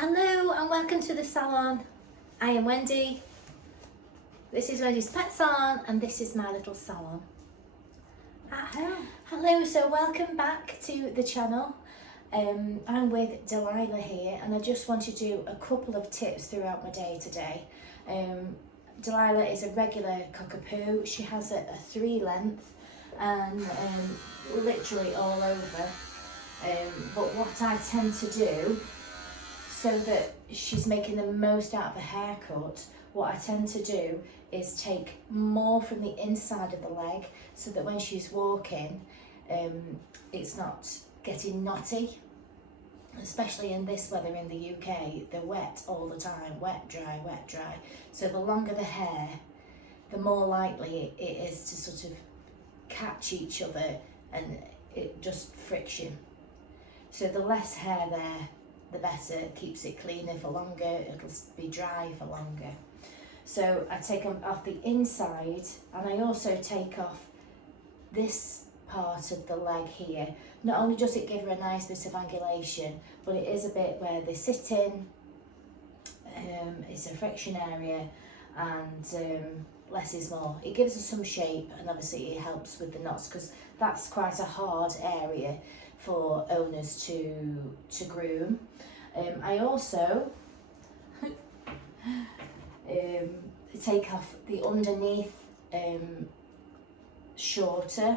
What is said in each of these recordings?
Hello and welcome to the salon. I am Wendy. This is Wendy's Pet Salon and this is my little salon at home. Hello, so welcome back to the channel. I'm with Delilah here and I just want to do a couple of tips throughout my day today. Delilah is a regular cockapoo. She has a 3 length and literally all over. But what I tend to do, so that she's making the most out of a haircut, what I tend to do is take more from the inside of the leg so that when she's walking, it's not getting knotty. Especially in this weather in the UK, they're wet all the time, wet, dry, wet, dry. So the longer the hair, the more likely it is to sort of catch each other and it just friction. So the less hair there, the better. It keeps it cleaner for longer, it'll be dry for longer. So I take off the inside and I also take off this part of the leg here. Not only does it give her a nice bit of angulation, but it is a bit where they're sitting, it's a friction area, and less is more. It gives her some shape and obviously it helps with the knots because that's quite a hard area for owners to groom. I also take off the underneath shorter,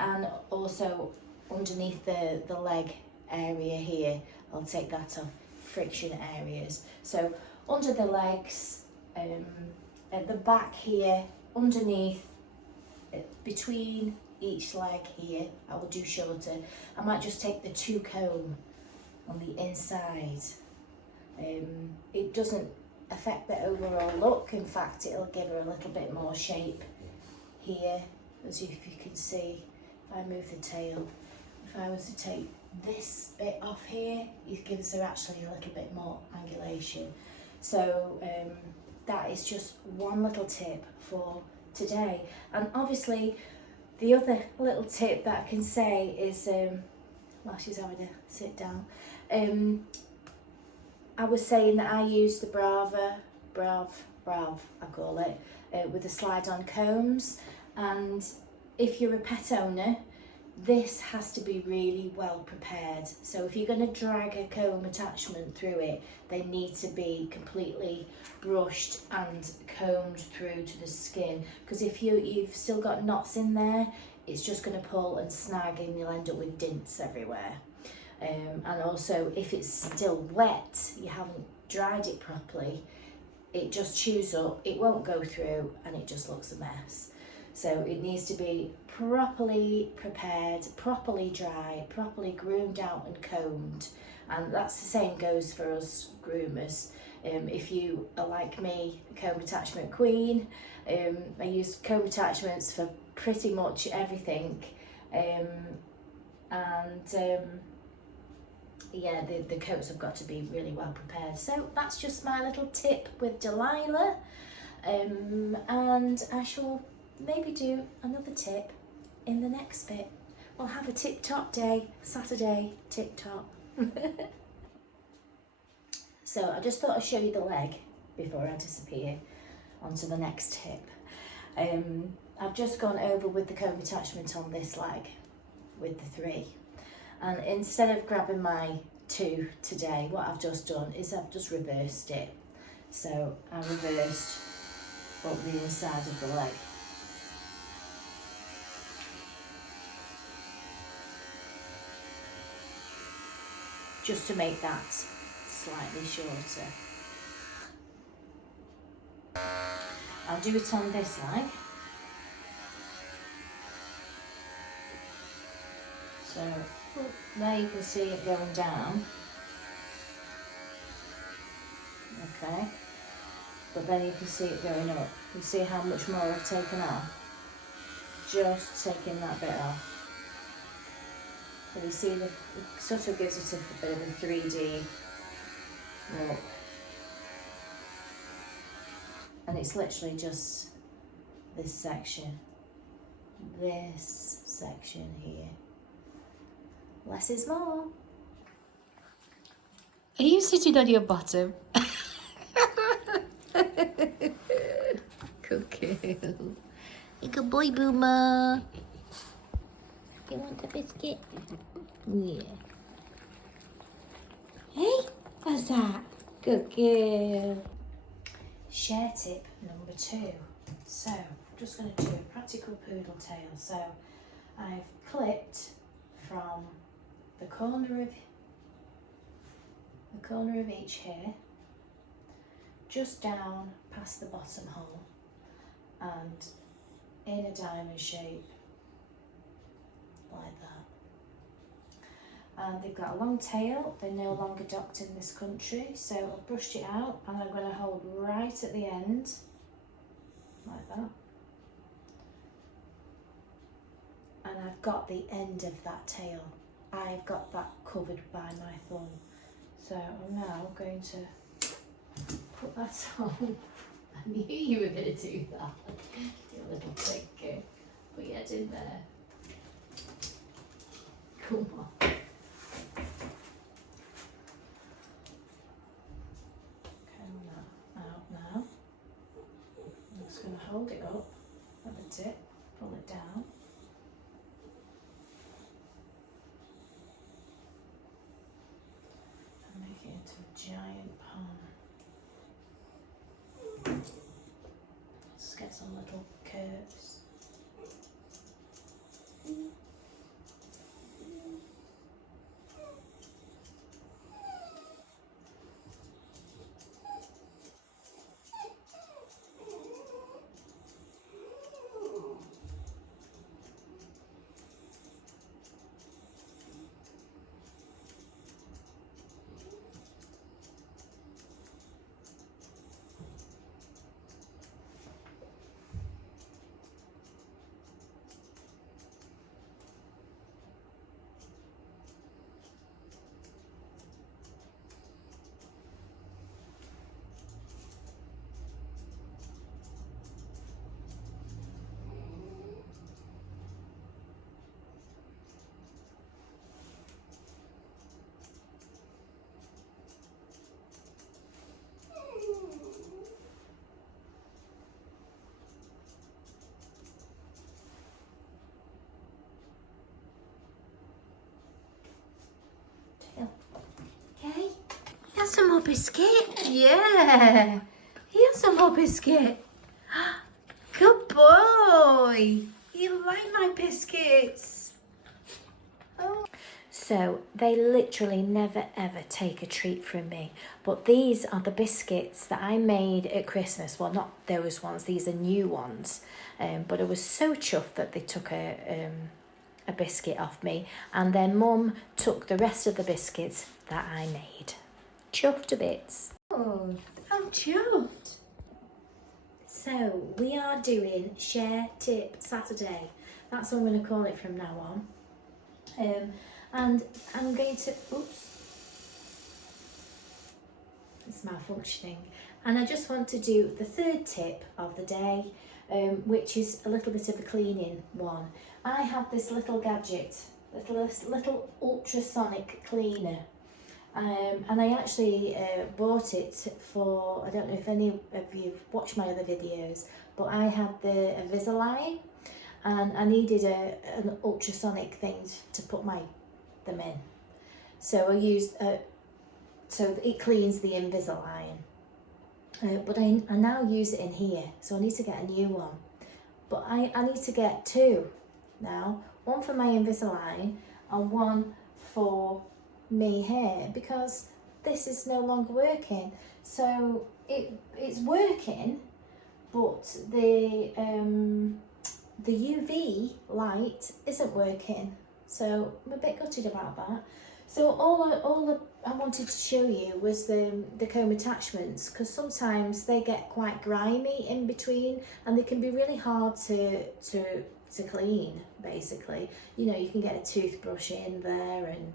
and also underneath the leg area here, I'll take that off, friction areas. So under the legs, at the back here, underneath, between each leg here, I will do shorter. I might just take the 2 comb on the inside. It doesn't affect the overall look. In fact, it'll give her a little bit more shape here, as if you can see. If I move the tail, if I was to take this bit off here, it gives her actually a little bit more angulation. So that is just one little tip for today. And obviously the other little tip that I can say is, while she's having to sit down, I was saying that I use the Brav, I call it, with the slide-on combs. And if you're a pet owner, this has to be really well prepared. So if you're going to drag a comb attachment through it, they need to be completely brushed and combed through to the skin. Because if you've still got knots in there, it's just going to pull and snag and you'll end up with dints everywhere. And also if it's still wet, you haven't dried it properly, it just chews up, it won't go through and it just looks a mess. So it needs to be properly prepared, properly dry, properly groomed out and combed. And that's the same goes for us groomers. If you are like me, a comb attachment queen, I use comb attachments for pretty much everything. Yeah, the coats have got to be really well prepared. So that's just my little tip with Delilah. And I shall maybe do another tip in the next bit. We'll have a tip-top day, Saturday tip-top. So I just thought I'd show you the leg before I disappear onto the next tip. I've just gone over with the comb attachment on this leg with the 3. And instead of grabbing my 2 today, what I've just done is I've just reversed it. So I reversed up the inside of the leg. Just to make that slightly shorter. I'll do it on this leg. So there you can see it going down. Okay. But then you can see it going up. You see how much more I've taken off? Just taking that bit off. And you see it sort of gives it a bit of a 3D look. And it's literally just this section here. Less is more. Are you sitting on your bottom? Good girl. Good boy, Boomer. You want a biscuit? Yeah. Hey, what's that? Good girl. Share tip number 2. So, I'm just going to do a practical poodle tail. So, I've clipped from the corner of each hair, just down past the bottom hole, and in a diamond shape, like that. And they've got a long tail, they're no longer docked in this country, so I've brushed it out and I'm going to hold right at the end, like that. And I've got the end of that tail. I've got that covered by my thumb. So I'm now going to put that on. I knew you were going to do that, you little pig. Put your head in there. Come on. Out now. I'm just going to hold it up at the tip, pull it down. And make it into a giant palm. Just get some little curves. Okay, here's some more biscuit. Yeah, here's some more biscuit. Good boy. You like my biscuits. Oh. So they literally never ever take a treat from me. But these are the biscuits that I made at Christmas. Well, not those ones. These are new ones. But I was so chuffed that they took a biscuit off me, and then Mum took the rest of the biscuits that I made. Chuffed to bits. Oh, I'm chuffed. So we are doing Share Tip Saturday. That's what I'm going to call it from now on. And I'm going to, it's malfunctioning. And I just want to do the 3rd tip of the day, which is a little bit of a cleaning one. I have this little gadget, little ultrasonic cleaner, and I actually bought it for, I don't know if any of you have watched my other videos, but I had the Invisalign, and I needed an ultrasonic thing to put them in. So I used, so it cleans the Invisalign. But I now use it in here, so I need to get a new one. But I need to get 2 now, one for my Invisalign and one for me hair, because this is no longer working. So it's working, but the UV light isn't working. So I'm a bit gutted about that. So all I wanted to show you was the comb attachments, because sometimes they get quite grimy in between and they can be really hard to clean, basically. You know, you can get a toothbrush in there and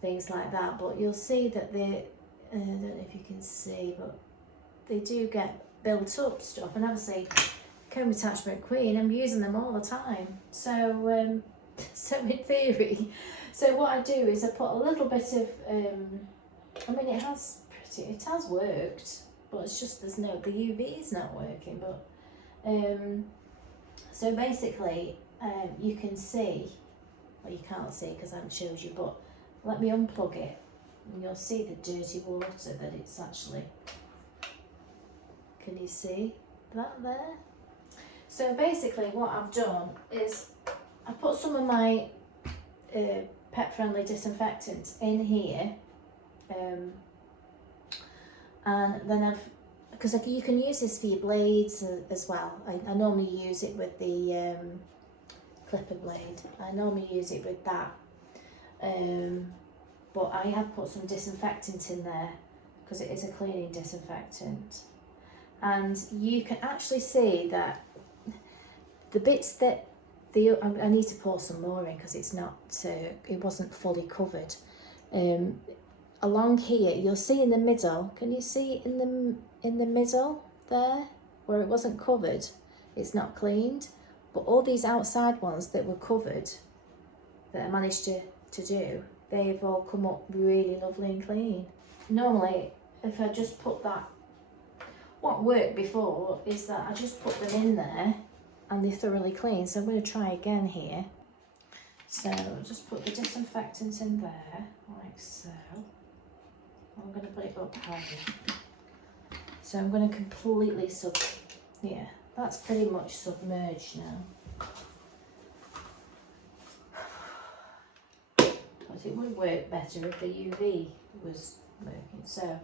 things like that, but you'll see that I don't know if you can see, but they do get built up stuff. And obviously, comb attachment queen, I'm using them all the time. So so in theory, so what I do is I put a little bit of I mean, it has worked, but it's just the UV is not working. But so basically, you can see, well, you can't see because I haven't showed you, but let me unplug it, and you'll see the dirty water that it's actually. Can you see that there? So basically, what I've done is I put some of my pet-friendly disinfectant in here, and then because you can use this for your blades as well. I normally use it with the clipper blade. I normally use it with that, but I have put some disinfectant in there because it is a cleaning disinfectant, and you can actually see that the bits that I need to pour some more in because it's not it wasn't fully covered. Along here, you'll see in the middle. Can you see in the middle there where it wasn't covered? It's not cleaned, but all these outside ones that were covered, that I managed to do, they've all come up really lovely and clean. Normally, if I just put that, what worked before is that I just put them in there and they're thoroughly clean. So I'm going to try again here. So just put the disinfectant in there, like so. I'm going to put it up higher. So I'm going to completely yeah, that's pretty much submerged now. But it would work better if the UV was working. So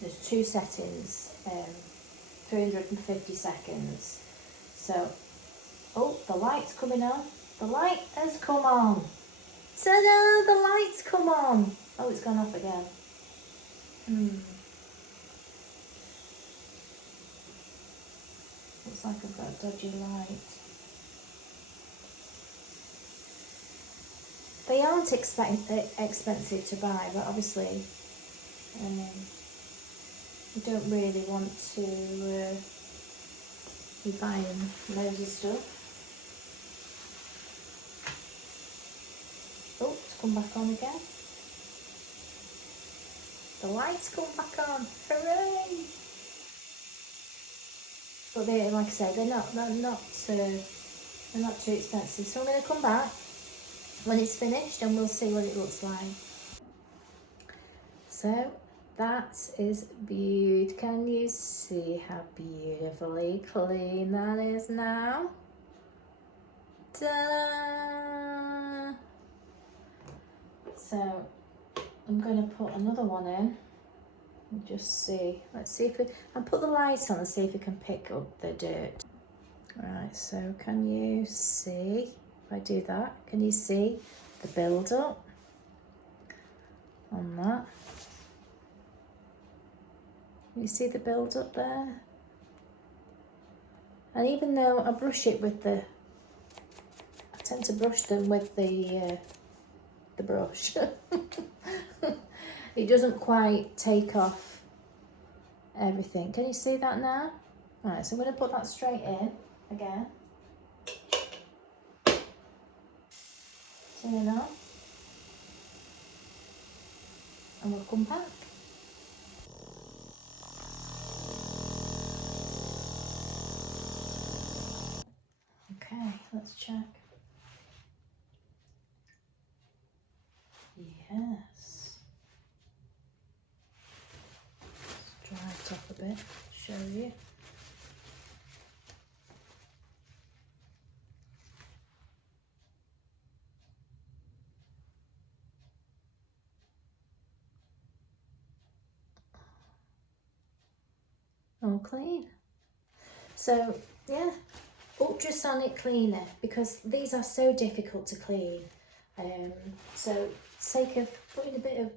there's two settings, 350 seconds. So, oh, the light's coming on. The light has come on. Ta-da, the light's come on. Oh, it's gone off again. Looks like I've got a dodgy light. They aren't expensive to buy, but obviously you don't really want to be buying loads of stuff. Oh, it's come back on again. The lights come back on. Hooray! But they, like I say, they're not too expensive. So I'm going to come back when it's finished and we'll see what it looks like. So that is beautiful. Can you see how beautifully clean that is now? Ta-da! So I'm going to put another one in and just see. Let's see if I'll put the light on and see if we can pick up the dirt. Right, so can you see, if I do that, can you see the build up on that? You see the build up there? And even though I brush it with I tend to brush them with the brush. It doesn't quite take off everything. Can you see that now? Right, so I'm going to put that straight in again. Turn it on. And we'll come back. Okay, let's check. Yes. Let's dry it off a bit, show you. All clean. So, yeah, ultrasonic cleaner, because these are so difficult to clean. So, sake of putting a bit of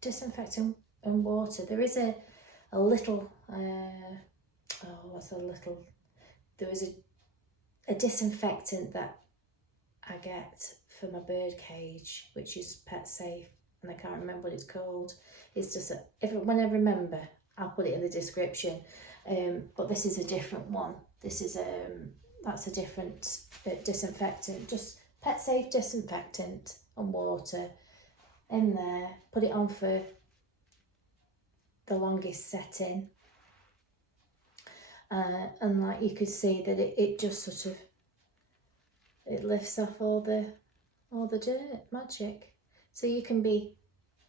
disinfectant and water, there is a little, there is a disinfectant that I get for my bird cage, which is pet safe, and I can't remember what it's called. It's just, when I remember, I'll put it in the description. But this is a different one. This is that's a different disinfectant, just pet safe disinfectant, and water in there, put it on for the longest setting, and like you could see that it just sort of, it lifts off all the dirt magic. So you can be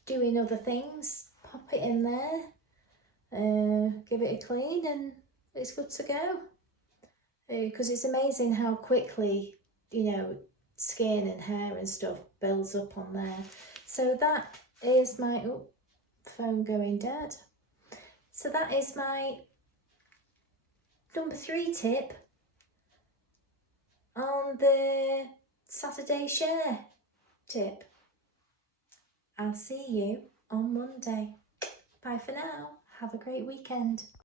doing other things, pop it in there, give it a clean, and it's good to go. Because it's amazing how quickly, you know, skin and hair and stuff builds up on there. So that is my, oh, phone going dead. So that is my number 3 tip on the Saturday share tip. I'll see you on Monday. Bye for now. Have a great weekend.